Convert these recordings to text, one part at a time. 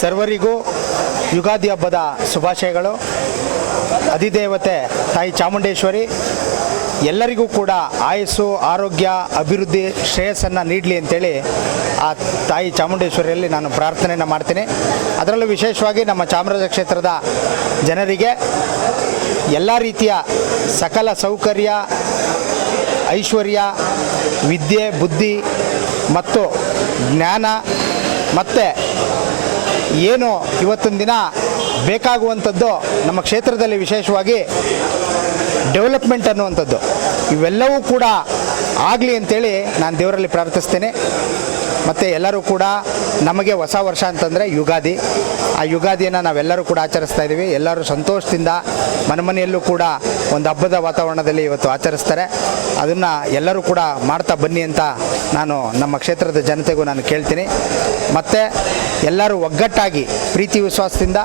ಸರ್ವರಿಗೂ ಯುಗಾದಿ ಹಬ್ಬದ ಶುಭಾಶಯಗಳು. ಅಧಿದೇವತೆ ತಾಯಿ ಚಾಮುಂಡೇಶ್ವರಿ ಎಲ್ಲರಿಗೂ ಕೂಡ ಆಯಸ್ಸು, ಆರೋಗ್ಯ, ಅಭಿವೃದ್ಧಿ, ಶ್ರೇಯಸ್ಸನ್ನು ನೀಡಲಿ ಅಂತೇಳಿ ಆ ತಾಯಿ ಚಾಮುಂಡೇಶ್ವರಿಯಲ್ಲಿ ನಾನು ಪ್ರಾರ್ಥನೆಯನ್ನು ಮಾಡ್ತೀನಿ. ಅದರಲ್ಲೂ ವಿಶೇಷವಾಗಿ ನಮ್ಮ ಚಾಮರಾಜ ಕ್ಷೇತ್ರದ ಜನರಿಗೆ ಎಲ್ಲ ರೀತಿಯ ಸಕಲ ಸೌಕರ್ಯ, ಐಶ್ವರ್ಯ, ವಿದ್ಯೆ, ಬುದ್ಧಿ ಮತ್ತು ಜ್ಞಾನ ಮತ್ತು ಏನು ಇವತ್ತಿನ ದಿನ ಬೇಕಾಗುವಂಥದ್ದು ನಮ್ಮ ಕ್ಷೇತ್ರದಲ್ಲಿ ವಿಶೇಷವಾಗಿ ಡೆವಲಪ್ಮೆಂಟ್ ಅನ್ನುವಂಥದ್ದು ಇವೆಲ್ಲವೂ ಕೂಡ ಆಗಲಿ ಅಂತೇಳಿ ನಾನು ದೇವರಲ್ಲಿ ಪ್ರಾರ್ಥಿಸ್ತೇನೆ. ಮತ್ತು ಎಲ್ಲರೂ ಕೂಡ ನಮಗೆ ಹೊಸ ವರ್ಷ ಅಂತಂದರೆ ಯುಗಾದಿ. ಆ ಯುಗಾದಿಯನ್ನು ನಾವೆಲ್ಲರೂ ಕೂಡ ಆಚರಿಸ್ತಾ ಇದ್ದೀವಿ. ಎಲ್ಲರೂ ಸಂತೋಷದಿಂದ ಮನೆಯಲ್ಲೂ ಕೂಡ ಒಂದು ಹಬ್ಬದ ವಾತಾವರಣದಲ್ಲಿ ಇವತ್ತು ಆಚರಿಸ್ತಾರೆ. ಅದನ್ನು ಎಲ್ಲರೂ ಕೂಡ ಮಾಡ್ತಾ ಬನ್ನಿ ಅಂತ ನಾನು ನಮ್ಮ ಕ್ಷೇತ್ರದ ಜನತೆಗೂ ನಾನು ಕೇಳ್ತೀನಿ. ಮತ್ತು ಎಲ್ಲರೂ ಒಗ್ಗಟ್ಟಾಗಿ ಪ್ರೀತಿ ವಿಶ್ವಾಸದಿಂದ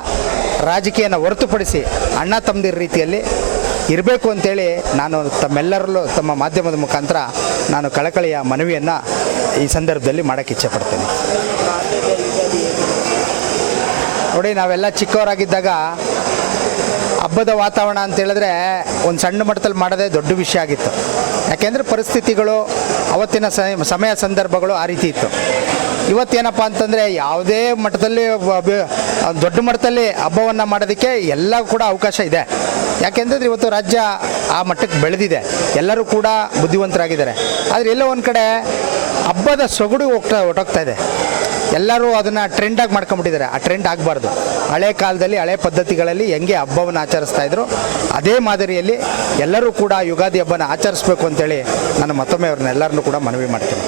ರಾಜಕೀಯನ ಹೊರತುಪಡಿಸಿ ಅಣ್ಣ ತಮ್ಮದಿರ ರೀತಿಯಲ್ಲಿ ಇರಬೇಕು ಅಂತೇಳಿ ನಾನು ತಮ್ಮೆಲ್ಲರಲ್ಲೂ ತಮ್ಮ ಮಾಧ್ಯಮದ ಮುಖಾಂತರ ನಾನು ಕಳಕಳಿಯ ಮನವಿಯನ್ನು ಈ ಸಂದರ್ಭದಲ್ಲಿ ಮಾಡೋಕ್ಕೆ ಇಚ್ಛೆಪಡ್ತೇನೆ. ನೋಡಿ, ನಾವೆಲ್ಲ ಚಿಕ್ಕವರಾಗಿದ್ದಾಗ ಹಬ್ಬದ ವಾತಾವರಣ ಅಂತೇಳಿದ್ರೆ ಒಂದು ಸಣ್ಣ ಮಟ್ಟದಲ್ಲಿ ಮಾಡೋದೇ ದೊಡ್ಡ ವಿಷಯ ಆಗಿತ್ತು. ಯಾಕೆಂದರೆ ಪರಿಸ್ಥಿತಿಗಳು, ಅವತ್ತಿನ ಸಮಯ ಸಂದರ್ಭಗಳು ಆ ರೀತಿ ಇತ್ತು. ಇವತ್ತೇನಪ್ಪ ಅಂತಂದರೆ ಯಾವುದೇ ಮಟ್ಟದಲ್ಲಿ ದೊಡ್ಡ ಮಟ್ಟದಲ್ಲಿ ಹಬ್ಬವನ್ನು ಮಾಡೋದಕ್ಕೆ ಎಲ್ಲ ಕೂಡ ಅವಕಾಶ ಇದೆ. ಯಾಕೆಂತಂದರೆ ಇವತ್ತು ರಾಜ್ಯ ಆ ಮಟ್ಟಕ್ಕೆ ಬೆಳೆದಿದೆ, ಎಲ್ಲರೂ ಕೂಡ ಬುದ್ಧಿವಂತರಾಗಿದ್ದಾರೆ. ಆದರೆ ಎಲ್ಲೋ ಒಂದು ಕಡೆ ಹಬ್ಬದ ಸೊಗಡು ಹೊರಟೋಗ್ತಾ ಇದೆ. ಎಲ್ಲರೂ ಅದನ್ನು ಟ್ರೆಂಡಾಗಿ ಮಾಡ್ಕೊಂಬಿಟ್ಟಿದ್ದಾರೆ. ಆ ಟ್ರೆಂಡ್ ಆಗಬಾರ್ದು. ಹಳೆ ಕಾಲದಲ್ಲಿ ಹಳೆ ಪದ್ಧತಿಗಳಲ್ಲಿ ಹೆಂಗೆ ಹಬ್ಬವನ್ನು ಆಚರಿಸ್ತಾ ಇದ್ರು ಅದೇ ಮಾದರಿಯಲ್ಲಿ ಎಲ್ಲರೂ ಕೂಡ ಯುಗಾದಿ ಹಬ್ಬನ ಆಚರಿಸ್ಬೇಕು ಅಂತೇಳಿ ನಾನು ಮತ್ತೊಮ್ಮೆ ಅವ್ರನ್ನೆಲ್ಲರನ್ನೂ ಕೂಡ ಮನವಿ ಮಾಡ್ತೀನಿ.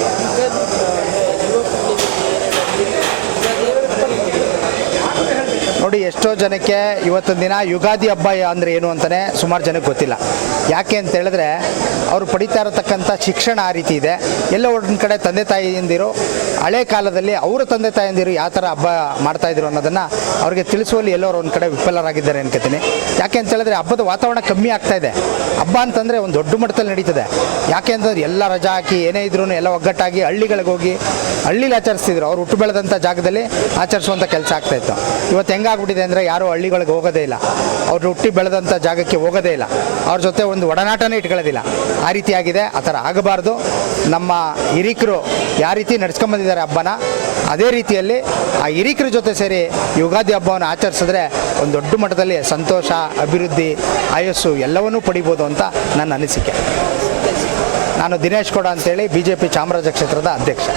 ನೋಡಿ, ಎಷ್ಟೋ ಜನಕ್ಕೆ ಇವತ್ತಿನ ದಿನ ಯುಗಾದಿ ಹಬ್ಬ ಅಂದರೆ ಏನು ಅಂತಲೇ ಸುಮಾರು ಜನಕ್ಕೆ ಗೊತ್ತಿಲ್ಲ. ಯಾಕೆ ಅಂತ ಹೇಳಿದ್ರೆ ಅವರು ಪಡಿತಾ ಇರತಕ್ಕಂಥ ಶಿಕ್ಷಣ ಆ ರೀತಿ ಇದೆ. ಎಲ್ಲೋ ಒಂದು ಕಡೆ ತಂದೆ ತಾಯಿಯಂದಿರು ಹಳೆ ಕಾಲದಲ್ಲಿ ಅವರ ತಂದೆ ತಾಯಿಯಂದಿರು ಯಾವ ಥರ ಹಬ್ಬ ಮಾಡ್ತಾಯಿದ್ರು ಅನ್ನೋದನ್ನು ಅವ್ರಿಗೆ ತಿಳಿಸುವಲ್ಲಿ ಎಲ್ಲರೂ ಒಂದು ಕಡೆ ವಿಫಲರಾಗಿದ್ದಾರೆ ಅನ್ಕೋತೀನಿ. ಯಾಕೆ ಅಂತ ಹೇಳಿದ್ರೆ ಹಬ್ಬದ ವಾತಾವರಣ ಕಮ್ಮಿ ಆಗ್ತಾಯಿದೆ. ಹಬ್ಬ ಅಂತಂದರೆ ಒಂದು ದೊಡ್ಡ ಮಟ್ಟದಲ್ಲಿ ನಡೀತದೆ. ಯಾಕೆ ಅಂತಂದ್ರೆ ಎಲ್ಲ ರಜಾ ಹಾಕಿ ಏನೇ ಇದ್ರೂ ಎಲ್ಲ ಒಗ್ಗಟ್ಟಾಗಿ ಹಳ್ಳಿಗಳಿಗೆ ಹೋಗಿ ಹಳ್ಳಿಲಿ ಆಚರಿಸ್ತಿದ್ರು. ಅವ್ರು ಹುಟ್ಟು ಬೆಳೆದಂಥ ಜಾಗದಲ್ಲಿ ಆಚರಿಸುವಂಥ ಕೆಲಸ ಆಗ್ತಾಯಿತ್ತು. ಇವತ್ತು ಹೆಂಗಾಗ್ಬಿಟ್ಟಿದೆ ಅಂದರೆ ಯಾರೂ ಹಳ್ಳಿಗಳಿಗೆ ಹೋಗೋದೇ ಇಲ್ಲ, ಅವ್ರು ಹುಟ್ಟಿ ಬೆಳೆದಂಥ ಜಾಗಕ್ಕೆ ಹೋಗೋದೇ ಇಲ್ಲ, ಅವ್ರ ಜೊತೆ ಒಂದು ಒಡನಾಟನೇ ಇಟ್ಕೊಳ್ಳೋದಿಲ್ಲ. ಆ ರೀತಿಯಾಗಿದೆ. ಆ ಥರ ಆಗಬಾರ್ದು. ನಮ್ಮ ಹಿರಿಕರು ಯಾವ ರೀತಿ ನಡ್ಸ್ಕೊಂಬಂದಿದ್ದಾರೆ ಹಬ್ಬನ, ಅದೇ ರೀತಿಯಲ್ಲಿ ಆ ಹಿರಿಕರ ಜೊತೆ ಸೇರಿ ಯುಗಾದಿ ಹಬ್ಬವನ್ನು ಆಚರಿಸಿದ್ರೆ ಒಂದು ದೊಡ್ಡ ಮಟ್ಟದಲ್ಲಿ ಸಂತೋಷ, ಅಭಿವೃದ್ಧಿ, ಆಯಸ್ಸು ಎಲ್ಲವನ್ನೂ ಪಡಿಬೋದು ಅಂತ ನನ್ನ ಅನಿಸಿಕೆ. ನಾನು ದಿನೇಶ್ ಗೌಡ ಅಂತೇಳಿ BJP ಚಾಮರಾಜ ಕ್ಷೇತ್ರದ ಅಧ್ಯಕ್ಷ.